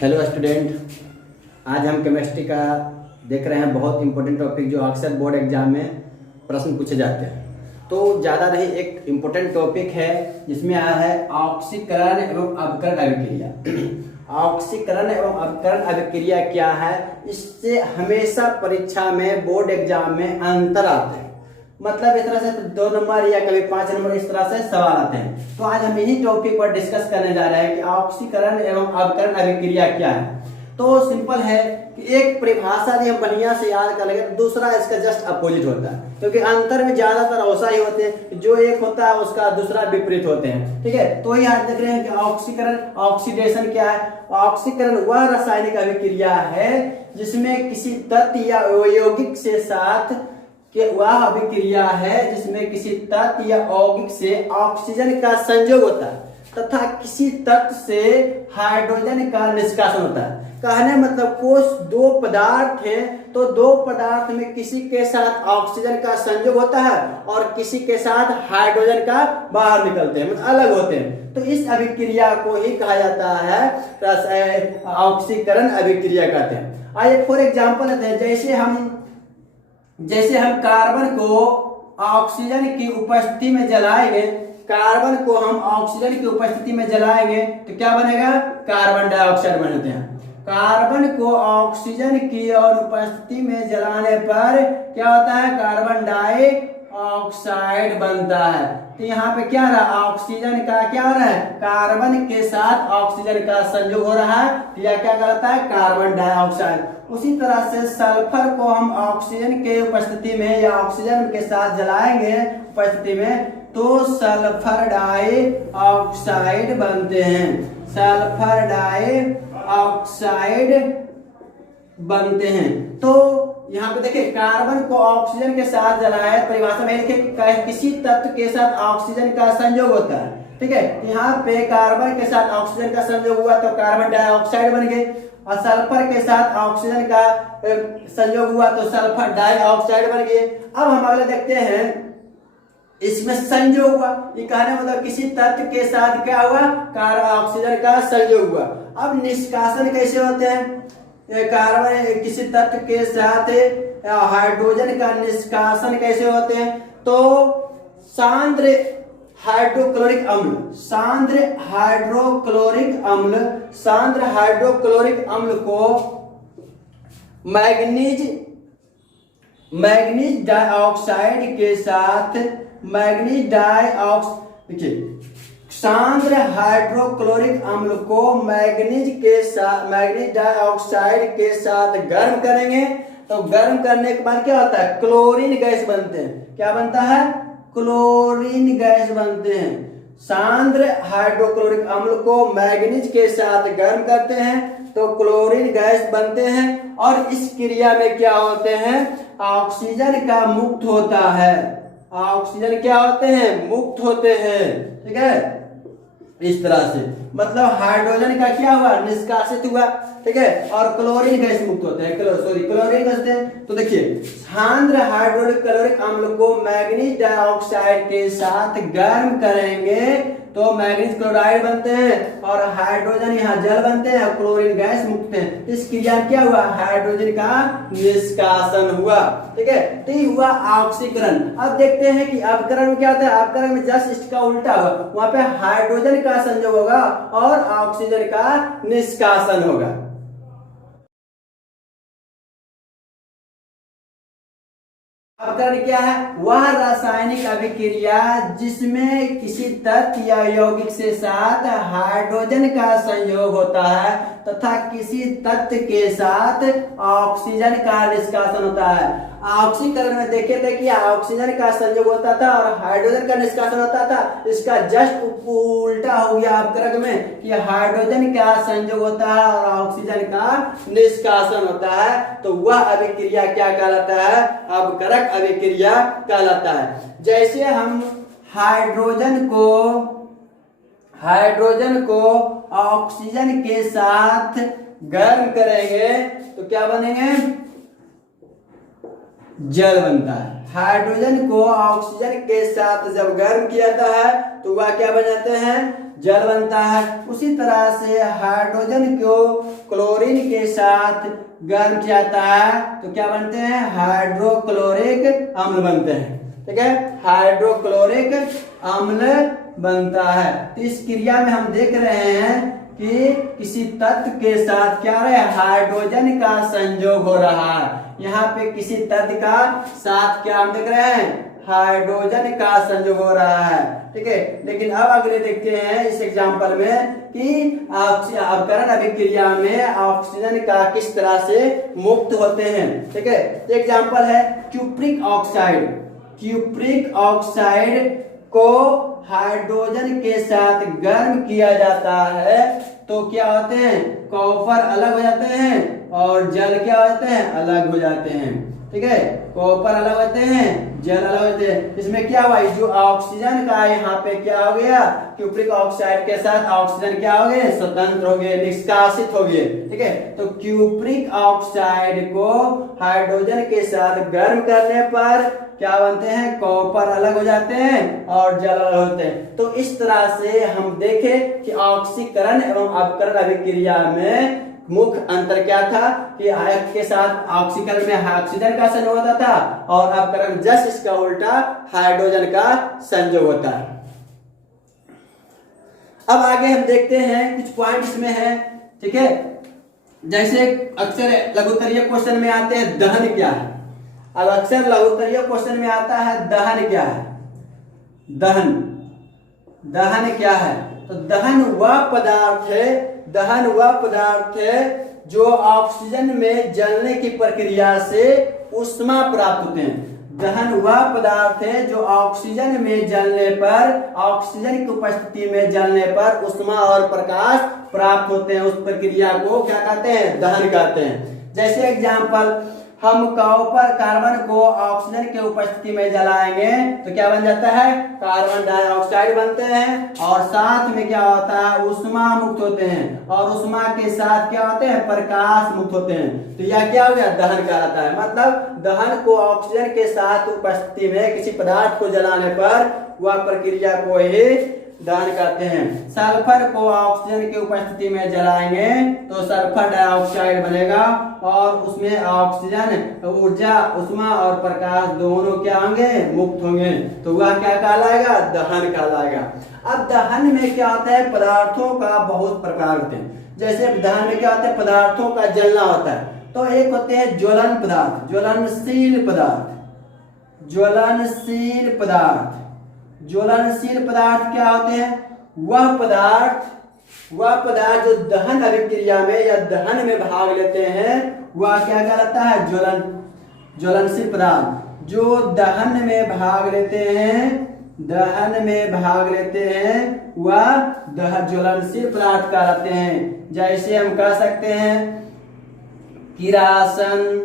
Hello student, आज हम chemistry का देख रहे हैं। बहुत इंपॉर्टेंट टॉपिक जो अक्सर बोर्ड एग्जाम में प्रश्न पूछे जाते हैं। तो ज़्यादा नहीं, एक इम्पोर्टेंट टॉपिक है जिसमें आया है ऑक्सीकरण एवं अवकरण अभिक्रिया। ऑक्सीकरण एवं अवकरण अभिक्रिया क्या है, इससे हमेशा परीक्षा में बोर्ड एग्जाम में अंतर आते हैं। मतलब इस तरह से 2 नंबर या कभी 5 नंबर इस तरह से सवाल आते हैं। तो आज हम इन्हीं टॉपिक पर डिस्कस करने जा रहे हैं कि ऑक्सीकरण एवं अवकरण अभिक्रिया क्या है। तो सिंपल है कि एक परिभाषा यदि हम बढ़िया से याद कर लेंगे, दूसरा इसका जस्ट अपोजिट होता है, क्योंकि अंतर में ज्यादातर ऐसा ही होते हैं, जो एक होता है उसका दूसरा विपरीत होते हैं। ठीक है, तो ये आज देख रहे हैं कि ऑक्सीकरण, ऑक्सीडेशन क्या है। ऑक्सीकरण वह रासायनिक अभिक्रिया है जिसमें किसी तत्व या यौगिक से साथ कि वह अभिक्रिया है जिसमें किसी तत्व या यौगिक से ऑक्सीजन का संयोग होता है तथा किसी तत्व से हाइड्रोजन का निष्कासन होता है। कहने मतलब कोष 2 पदार्थ है, तो 2 पदार्थ में किसी के साथ ऑक्सीजन का संयोग होता है और किसी के साथ हाइड्रोजन का बाहर निकलते हैं, मतलब अलग होते हैं। तो इस अभिक्रिया को ही कहा जाता है ऑक्सीकरण अभिक्रिया कहते हैं। आइए फॉर एग्जाम्पल लेते हैं, जैसे हम कार्बन को ऑक्सीजन की उपस्थिति में जलाएंगे, कार्बन को हम ऑक्सीजन की उपस्थिति में जलाएंगे तो क्या बनेगा, कार्बन डाइऑक्साइड बनते हैं। कार्बन को ऑक्सीजन की और उपस्थिति में जलाने पर क्या होता है, कार्बन डाइऑक्साइड बनता है। तो यहाँ पे क्या रहा, ऑक्सीजन का क्या हो रहा है, कार्बन के साथ ऑक्सीजन का संयोग हो रहा है, तो यह क्या कहलाता है, कार्बन डाइऑक्साइड। उसी तरह से सल्फर को हम ऑक्सीजन के उपस्थिति में या ऑक्सीजन के साथ जलाएंगे उपस्थिति में, तो सल्फर डाइऑक्साइड बनते हैं, सल्फर डाइऑक्साइड बनते हैं। तो यहाँ पे देखिए, कार्बन को ऑक्सीजन के साथ जलाया, परिभाषा में लिखे किसी तत्व के साथ ऑक्सीजन का संयोग होता है। ठीक है, यहाँ पे कार्बन के साथ ऑक्सीजन का संयोग हुआ तो कार्बन डाइऑक्साइड बन गए, और सल्फर के साथ ऑक्सीजन का संयोग हुआ तो सल्फर डाइऑक्साइड बन गए। अब हम अगले देखते हैं, इसमें संयोग हुआ, ये कहने मतलब किसी तत्व के साथ क्या हुआ, ऑक्सीजन का संयोग हुआ। अब निष्कासन कैसे होते हैं, कार्बन किसी तत्व के साथ हाइड्रोजन का निष्कासन कैसे होते हैं, तो सांद्र हाइड्रोक्लोरिक अम्ल, सांद्र हाइड्रोक्लोरिक अम्ल को मैग्नीज डाइऑक्साइड के साथ देखिए, सांद्र हाइड्रोक्लोरिक अम्ल को मैग्नीज डाइऑक्साइड के साथ गर्म करेंगे, तो गर्म करने के बाद क्या होता है, क्लोरीन गैस बनते हैं। क्या बनता है, क्लोरीन गैस बनते हैं। सांद्र हाइड्रोक्लोरिक अम्ल को मैग्नीज के साथ गर्म करते हैं तो क्लोरीन गैस बनते हैं, और इस क्रिया में क्या होते हैं, ऑक्सीजन का मुक्त होता है, ऑक्सीजन क्या होते हैं, मुक्त होते हैं। ठीक है, इस तरह से मतलब हाइड्रोजन का क्या हुआ, निष्कासित हुआ। ठीक है, और क्लोरीन गैस मुक्त होते हैं, क्लोरीन गैस हैं। तो देखिए, सांद्र हाइड्रोक्लोरिक अम्ल को मैग्नीज डाइऑक्साइड के साथ गर्म करेंगे तो मैग्नीज क्लोराइड बनते हैं, और हाइड्रोजन यहाँ जल बनते हैं, क्लोरीन गैस मुक्त है। इस क्रिया में क्या हुआ, हाइड्रोजन का निष्कासन हुआ। ठीक है, तो ये हुआ ऑक्सीकरण। अब देखते हैं कि अवकरण में क्या होता है, अवकरण में जस्ट इसका उल्टा हुआ, वहां पे हाइड्रोजन का संयोग होगा और ऑक्सीजन का निष्कासन होगा। अवकरण क्या है, वह रासायनिक अभिक्रिया जिसमें किसी तत्व या यौगिक से साथ हाइड्रोजन का संयोग होता है तथा किसी तत्व के साथ ऑक्सीजन का निष्कासन होता है। ऑक्सीकरण में देखे थे कि ऑक्सीजन का संयोग होता था और हाइड्रोजन का निष्कासन होता था, इसका जस्ट उल्टा हो गया अवकरण में कि हाइड्रोजन का संयोग होता है और ऑक्सीजन का निष्कासन होता है। तो वह अभिक्रिया क्या कहलाता है, अवकरक अभिक्रिया कहलाता है। जैसे हम हाइड्रोजन को ऑक्सीजन के साथ गर्म करेंगे तो क्या बनेंगे, जल बनता है। हाइड्रोजन को ऑक्सीजन के साथ जब गर्म किया जाता है तो वह क्या बन जाते हैं, जल बनता है। उसी तरह से हाइड्रोजन को क्लोरीन के साथ गर्म किया जाता है तो क्या बनते हैं, हाइड्रोक्लोरिक अम्ल बनते हैं। ठीक है, हाइड्रोक्लोरिक अम्ल बनता है। तो इस क्रिया में हम देख रहे हैं कि किसी तत्व के साथ क्या है, हाइड्रोजन का संयोग हो रहा है। यहाँ पे किसी तत्व का साथ क्या हम देख रहे हैं, हाइड्रोजन का संयोग हो रहा है। ठीक है, लेकिन अब अगले देखते हैं इस एग्जांपल में कि अपकरण अभिक्रिया में ऑक्सीजन का किस तरह से मुक्त होते हैं। ठीक है, तो एग्जांपल है क्यूप्रिक ऑक्साइड। क्यूप्रिक ऑक्साइड को हाइड्रोजन के साथ गर्म किया जाता है तो क्या होते हैं, कॉपर अलग हो जाते हैं और जल क्या हो जाते हैं, अलग हो जाते हैं। ठीक है, कॉपर अलग होते हैं, जल अलग होते हैं। इसमें क्या हुआ, जो ऑक्सीजन का यहाँ पे क्या हो गया, क्यूप्रिक ऑक्साइड के साथ ऑक्सीजन क्या हो गए, स्वतंत्र हो गए, निष्कासित हो गए। ठीक है, तो क्यूप्रिक ऑक्साइड को हाइड्रोजन के साथ गर्म करने पर क्या बनते हैं, कॉपर अलग हो जाते हैं और जल अलग होते हैं। तो इस तरह से हम देखें कि ऑक्सीकरण एवं अपकरण अभिक्रिया में मुख्य अंतर क्या था कि आयक के साथ ऑक्सीकरण में ऑक्सीजन का संयोग होता था और अपकरण जस्ट इसका उल्टा हाइड्रोजन का संयोग होता है। अब आगे हम देखते हैं कुछ पॉइंट इसमें है। ठीक है, जैसे अक्सर लघुत्तरीय क्वेश्चन में आते हैं दहन क्या है। अब अक्सर लघुत्तरीय क्वेश्चन में आता है दहन क्या है। दहन, दहन क्या है, तो दहन वह पदार्थ है, दहन वह पदार्थ है जो ऑक्सीजन में जलने की प्रक्रिया से ऊष्मा प्राप्त होते हैं। दहन वह पदार्थ है जो ऑक्सीजन में जलने पर, ऑक्सीजन की उपस्थिति में जलने पर ऊष्मा और प्रकाश प्राप्त होते हैं। उस प्रक्रिया को क्या कहते हैं, दहन कहते हैं। जैसे एग्जांपल, हम कॉपर कार्बन को ऑक्सीजन के उपस्थिति में जलाएंगे तो क्या बन जाता है, कार्बन डाइऑक्साइड बनते हैं और साथ में क्या होता है, ऊष्मा मुक्त होते हैं और ऊष्मा के साथ क्या होते हैं, प्रकाश मुक्त होते हैं। तो यह क्या हो गया, दहन कहलाता है। मतलब दहन को ऑक्सीजन के साथ उपस्थिति में किसी पदार्थ को जलाने पर वह प्रक्रिया को ही दहन कहते हैं। सल्फर को ऑक्सीजन की उपस्थिति में जलाएंगे तो सल्फर डाइऑक्साइड बनेगा और उसमें ऑक्सीजन, ऊर्जा, ऊष्मा और प्रकाश दोनों क्या होंगे, मुक्त होंगे। तो वह क्या कहलाएगा, दहन कहलाएगा। अब दहन में क्या होता है, पदार्थों का बहुत प्रकार होते हैं। जैसे दहन में क्या होता है, पदार्थों का जलना होता है। तो एक होते हैं ज्वलन पदार्थ, ज्वलनशील पदार्थ। ज्वलनशील पदार्थ, ज्वलनशील पदार्थ क्या होते हैं, वह पदार्थ जो दहन अभिक्रिया में या दहन में भाग लेते हैं वह क्या कहलाता है, ज्वलनशील पदार्थ। जो दहन में भाग लेते हैं, दहन में भाग लेते हैं वह ज्वलनशील पदार्थ कहलाते हैं। जैसे हम कह सकते हैं किरासन,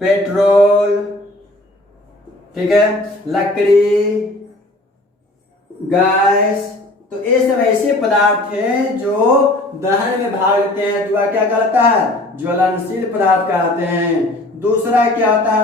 पेट्रोल, ठीक है, लकड़ी, गैस। तो ये सब ऐसे पदार्थ हैं जो दहन में भाग लेते हैं तो वह क्या कहलाता है, ज्वलनशील पदार्थ कहते हैं। दूसरा क्या होता है,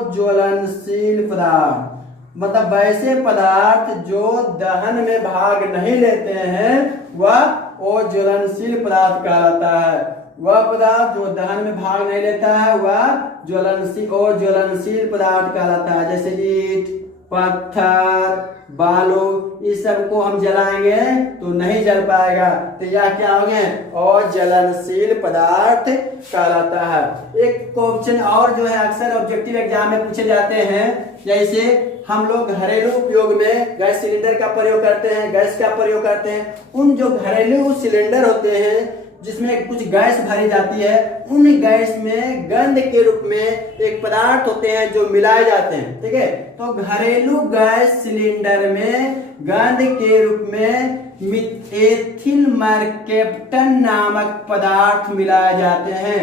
अज्वलनशील पदार्थ। मतलब वैसे पदार्थ जो दहन में भाग नहीं लेते हैं वह अज्वलनशील पदार्थ कहलाता है। वह पदार्थ जो दहन में भाग नहीं लेता है वह ज्वलनशील पदार्थ कहलाता है। जैसे ईंट, पत्थर, बालू, इस सब को हम जलाएंगे तो नहीं जल पाएगा, तो यह क्या हो गए, अज्वलनशील पदार्थ कहलाता है। एक क्वेश्चन और जो है अक्सर ऑब्जेक्टिव एग्जाम में पूछे जाते हैं, जैसे हम लोग घरेलू उपयोग में गैस सिलेंडर का प्रयोग करते हैं, गैस का प्रयोग करते हैं। उन जो घरेलू सिलेंडर होते हैं जिसमें कुछ गैस भरी जाती है, उन गैस में गंध के रूप में एक पदार्थ होते हैं जो मिलाए जाते हैं। ठीक है, तो घरेलू गैस सिलेंडर में गंध के रूप में एथिल मरकैप्टन नामक पदार्थ मिलाए जाते हैं।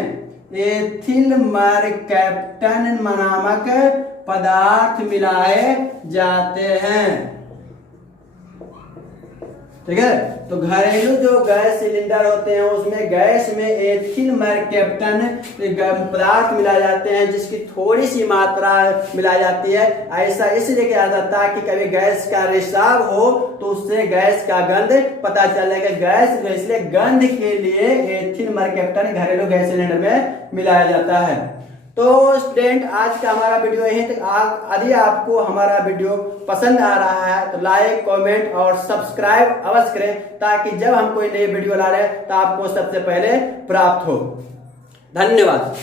एथिल मरकैप्टन नामक पदार्थ मिलाए जाते हैं। ठीक है। तो घरेलू जो गैस सिलेंडर होते हैं उसमें गैस में एथिल मर्कैप्टन पदार्थ मिलाए जाते हैं, जिसकी थोड़ी सी मात्रा मिलाई जाती है। ऐसा इसलिए किया जाता है कि कभी गैस का रिसाव हो तो उससे गैस का गंध पता चलेगा। गैस इसलिए गंध के लिए एथिल मर्कैप्टन घरेलू गैस सिलेंडर में मिलाया जाता है। तो स्टूडेंट आज का हमारा वीडियो यही तक। यदि आपको हमारा वीडियो पसंद आ रहा है तो लाइक, कमेंट और सब्सक्राइब अवश्य करें, ताकि जब हम कोई नई वीडियो ला रहे हैं तो आपको सबसे पहले प्राप्त हो। धन्यवाद।